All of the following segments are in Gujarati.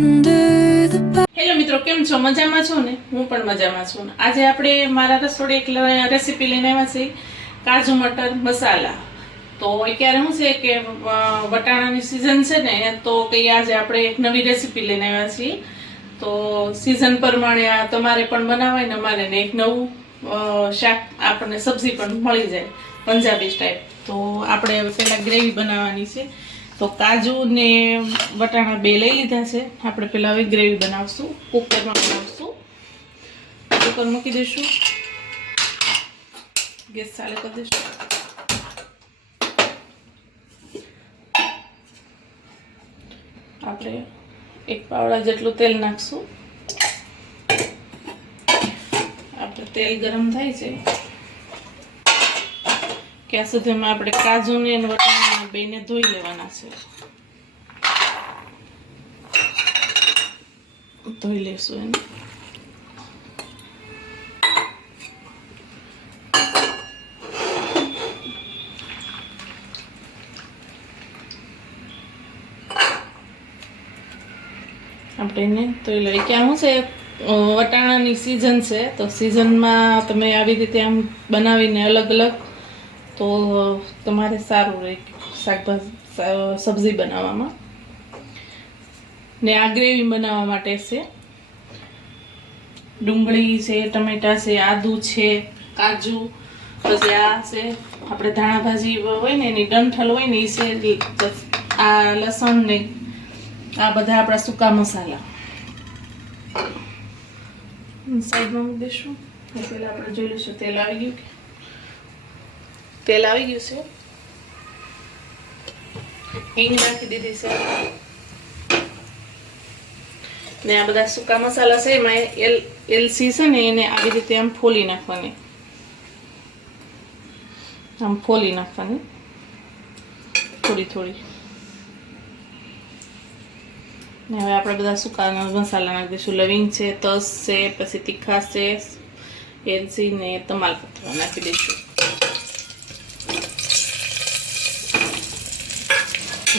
હેલો મિત્રો, કેમ છો? મજામાં છો ને? હું પણ મજામાં છું. આજે આપણે મારા રસોડે એક રેસીપી લઈને આવ્યા છીએ, કાજુ મટર મસાલા. તો અત્યારે શું છે કે વટાણાની સિઝન છે ને, તો કઈ આજે આપણે એક નવી રેસીપી લઈને આવ્યા છીએ. તો સિઝન પ્રમાણે આ તમારે પણ બનાવાય ને અમારે ને એક નવું શાક આપણને સબ્જી પણ મળી જાય પંજાબી સ્ટાઇલ. તો આપણે હવે પહેલાં ગ્રેવી બનાવવાની છે. તો કાજુ ને વટાણા બે લઈ લીધા છે. આપણે પહેલાં હવે ગ્રેવી બનાવશું, કુકરમાં બનાવશું. કુકર મૂકી દઈશું, ગેસ ચાલુ કરી દઈશું. આપણે એક પાવડા જેટલું તેલ નાખશું. આપણે તેલ ગરમ થાય છે ત્યાં સુધીમાં આપણે કાજુને અને વટાણાને બેને ધોઈ લેવાના છે. ધોઈ લેશું એને. આપણે એને ધોઈ લઈએ. ક્યાં શું છે, વટાણાની સિઝન છે, તો સિઝનમાં તમે આવી રીતે આમ બનાવીને અલગ અલગ તો તમારે સારું રહે શાકભાજી સબ્જી બનાવવામાં. ને આ ગ્રેવી બનાવવા માટે છે ડુંગળી છે, ટમેટા છે, આદુ છે, કાજુ, પછી આ છે આપણે ધાણા ભાજી હોય ને એની ડંઠલ હોય ને એ છે, આ લસણ ને આ બધા આપણા સૂકા મસાલા સાઈડમાં મૂકી દઈશું. પહેલાં આપણે જોઈ લઈશું તેલ આવી ગયું કે તેલ આવી ગયું છે. હિંગ નાખી દીધી છે ને આ બધા સૂકા મસાલા છે એમાં એલસી છે ને એને આવી રીતે આમ ફોલી નાખવાની, આમ ફોલી નાખવાની થોડી થોડી. ને હવે આપણે બધા સૂકા મસાલા નાખી દઈશું. લવિંગ છે, તજ છે, પછી તીખા છે, એલસી ને તમાલપત્ર નાખી દઈશું.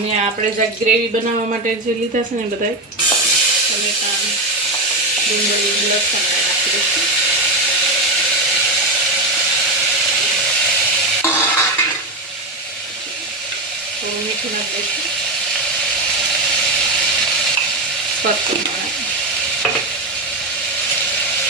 ને આપણે જે ગ્રેવી બનાવવા માટે જે લીધા છે ને બધા ટમેટા, ડુંગળી, લસણ નાખી દઈશું. થોડું મીઠું નાખી દઈશું.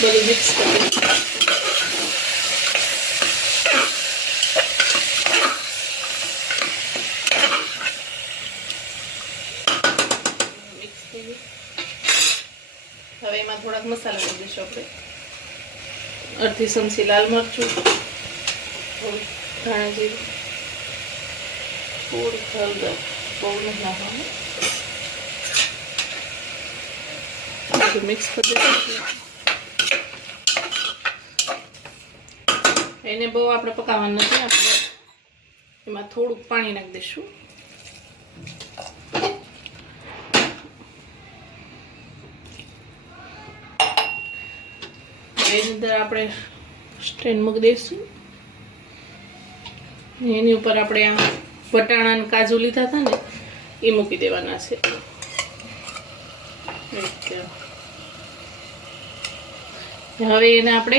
બધું મિક્સ કરી દઈશું. હવે એમાં થોડાક મસાલા નાખી દઈશું આપણે. અડધી ચમચી લાલ મરચું, થોડું ધાણા જીરું, થોડું હળદર, બહુ નથી નાખવાનું. બધું મિક્સ કરી દઈશું. એને બહુ આપણે પકાવવાનું નથી. આપણે એમાં થોડુંક પાણી નાખી દઈશું. એની અંદર આપણે સ્ટેન્ડ મૂકી દઈશું. એની ઉપર આપણે આ વટાણા અને કાજુ લીધા હતા ને એ મૂકી દેવાના છે. હવે એને આપણે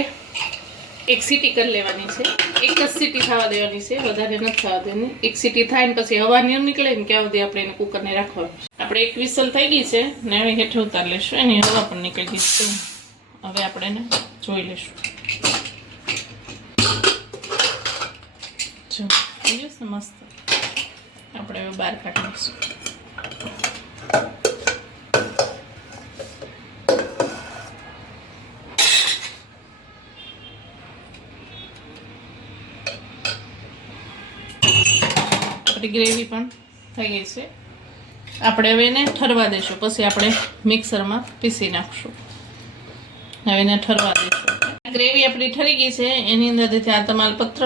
એક સીટી કરી લેવાની છે. એક જ સીટી થવા દેવાની છે, વધારે નથી થવા દેવાની. એક સીટી થાય ને પછી હવા ન નીકળે ને ત્યાં સુધી આપણે એને કુકરને રાખવાનું. આપણે એક વિસલ થઈ ગઈ છે ને હવે હેઠે ઉતારી લઈશું. એની હવા પણ નીકળી ગઈ છે. હવે આપણે એને જોઈ લઈશું. જો થઈ ગયું છે મસ્ત. આપણે હવે બહાર કાઢી લઈશું. આપણી ગ્રેવી પણ થઈ ગઈ છે. આપણે હવે એને ઠરવા દઈશું, પછી આપણે મિક્સરમાં પીસી નાખશું. હવે એને ઠરવા દઈશું. ગ્રેવી આપણી ઠરી ગઈ છે. એની અંદરથી આ તમાલપત્ર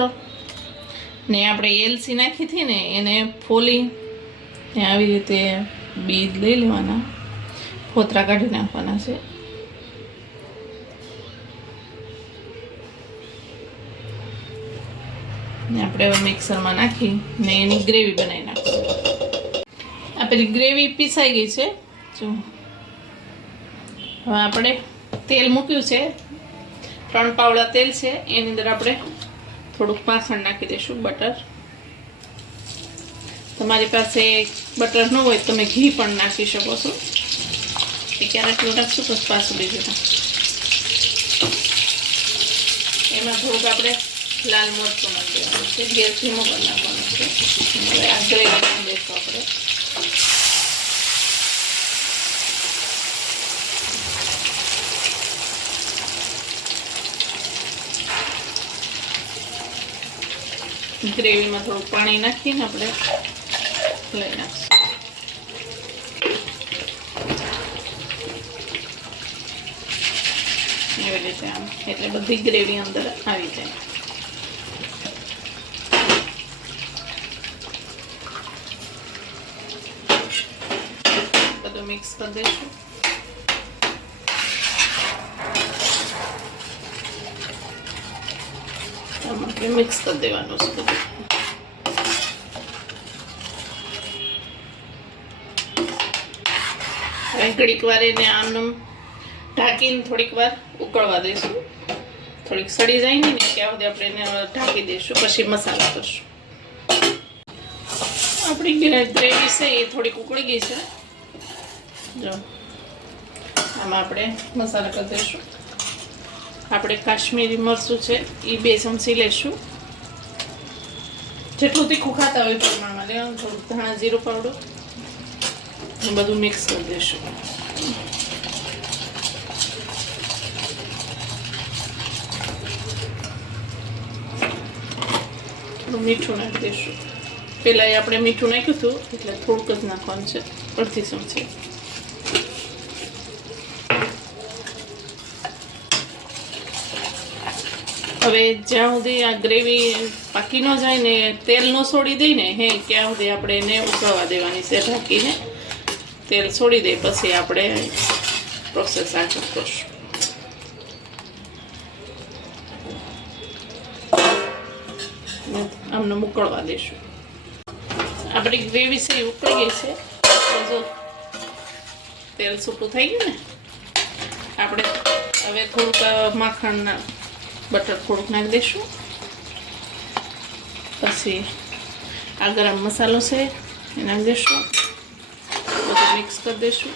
ને આપણે એલસી નાખી હતી ને એને ફોલી ને આવી રીતે બીજ લઈ લેવાના, ફોતરા કાઢી નાખવાના છે. ને આપણે હવે મિક્સરમાં નાખી ને એની ગ્રેવી બનાવી નાખીશું. આ પેલી ગ્રેવી પીસાઈ ગઈ છે. જો હવે આપણે તેલ મૂક્યું છે, 3 પાવડા તેલ છે. એની અંદર આપણે થોડુંક માખણ નાખી દઈશું, બટર. તમારી પાસે બટર ન હોય તમે ઘી પણ નાખી શકો છો. ક્યારેક એટલું નાખશું પછી પાછું બીજું. એમાં થોડુંક આપણે લાલ મરચું નાખી દેવાનું છે. ગેસ ધીમો કરી નાખવાનો છે. હવે આ ગ્રેવી નાખી દઈશું આપણે. ગ્રેવીમાં થોડું પાણી નાખીને આપણે લઈ નાખીશું. એવી રીતે આમ, એટલે બધી ગ્રેવી અંદર આવી જાય. બધું મિક્સ કરી દઈશું. મિક્સ કરી દેવાનું છે બધું. ઘડીક વાર એને આમ ઢાંકીને થોડીક વાર ઉકળવા દઈશું. થોડીક સડી જાય ને ત્યાં સુધી આપણે એને ઢાંકી દઈશું. પછી મસાલા કરશું. આપણી ગ્રેવી છે એ થોડીક ઉકળી ગઈ છે. જો આમાં આપણે મસાલા કરી દઈશું. આપણે કાશ્મીરી મરચું છે એ 2 ચમચી લઈશું. જેટલું તીખું ખાતા હોય પ્રમાણમાં લેવાનું. થોડુંક ધાણા જીરું પાવડર બધું મિક્સ કરી દઈશું. થોડું મીઠું નાખી દઈશું. પહેલાં આપણે મીઠું નાખ્યું હતું એટલે થોડુંક જ નાખવાનું છે, 1/2 ચમચી. હવે જ્યાં સુધી આ ગ્રેવી પાકી ન જાય ને તેલ ન છોડી દઈ ને ત્યાં સુધી આપણે એને ઉકળવા દેવાની છે ઢાંકીને. તેલ છોડી દે પછી આપણે પ્રોસેસ આગળ કરશું. આમને ઉકળવા દઈશું. આપણી ગ્રેવી છે એ ઉકળી ગઈ છે. જો તેલ છૂટું થઈ ગયું ને, આપણે હવે થોડુંક માખણ બટર થોડુંક નાખી દઈશું. પછી આ ગરમ મસાલો છે એ નાખી દઈશું. બધું મિક્સ કરી દઈશું.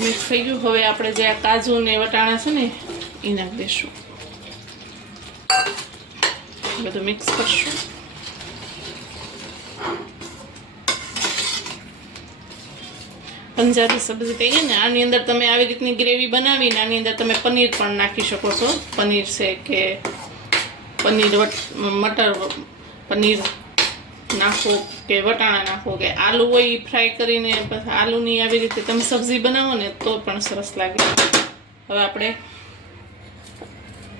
મિક્સ થઈ ગયું. હવે આપણે જે આ કાજુ ને વટાણા છે ને એ નાખી દઈશું. બધું મિક્સ કરશું. પંજાબી સબ્જી કહીએ ને, આની અંદર તમે આવી રીતની ગ્રેવી બનાવીને આની અંદર તમે પનીર પણ નાખી શકો છો. પનીર છે કે પનીર મટર પનીર નાખો કે વટાણા નાખો કે આલુ હોય ફ્રાય કરીને આલુની આવી રીતે તમે સબ્જી બનાવો ને તો પણ સરસ લાગે. હવે આપણે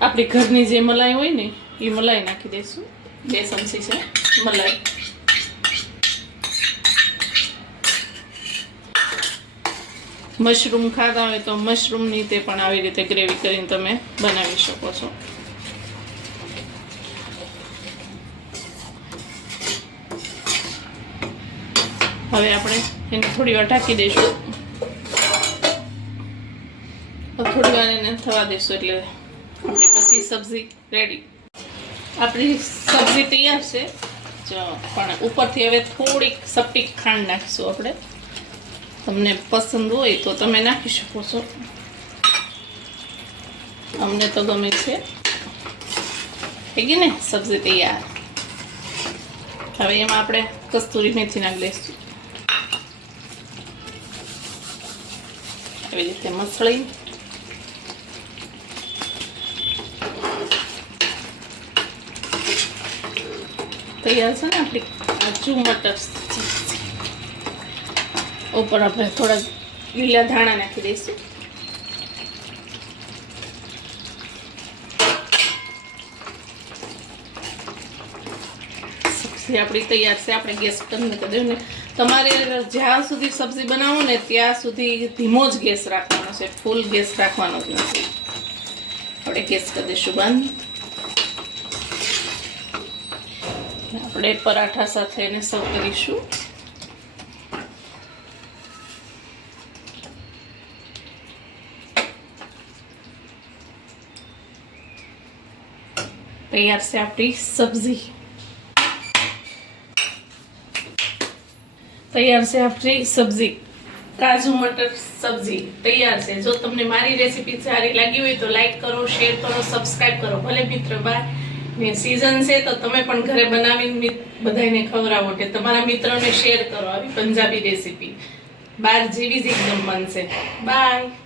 આપણી ઘરની જે મલાઈ હોય ને એ મલાઈ નાખી દઈશું. 2 ચમચી છે મલાઈ. મશરૂમ ખાતા હોય તો મશરૂમની તે પણ આવી રીતે ગ્રેવી કરીને તમે બનાવી શકો છો. હવે આપણે એને થોડી વાર ઢાંકી દઈશું. થોડી વાર એને થવા દઈશું એટલે આપણી પછી સબ્જી રેડી. આપણી સબ્જી તૈયાર છે. પણ ઉપરથી હવે થોડીક સપટીક ખાંડ નાખીશું આપણે. તમને પસંદ હોય તો તમે નાખી શકો છો. અમને તો ગમે છે. થઈ ગઈ ને સબ્જી તૈયાર. હવે એમાં આપણે કસ્તુરી મેથી નાખી દઈશું. એવી રીતે મસળી તૈયાર છે ને આપણી કાજુ મટર. ઉપર આપણે થોડા લીલા ધાણા નાખી દઈશું. સબ્જી આપણી તૈયાર છે. આપણે ગેસ બંધ કરી દઉં ને. તમારે જ્યાં સુધી સબ્જી બનાવો ને ત્યાં સુધી ધીમો જ ગેસ રાખવાનો છે, ફૂલ ગેસ રાખવાનો જ નથી. આપણે ગેસ કરી દઈશું બંધ. આપણે પરાઠા સાથે એને સર્વ કરીશું. તૈયાર છે આપણી સબ્જી. તૈયાર છે આપણી સબ્જી, કાજુ મટર સબ્જી તૈયાર છે. જો તમને મારી રેસીપી સારી લાગી હોય તો લાઈક કરો, શેર કરો, સબસ્ક્રાઇબ કરો. ભલે મિત્ર બાય ને સીઝન છે તો તમે પણ ઘરે બનાવીને બધાને ખવડાવો કે તમારા મિત્રોને શેર કરો. આવી પંજાબી રેસીપી બાર જેવી જ એકદમ બનશે. બાય.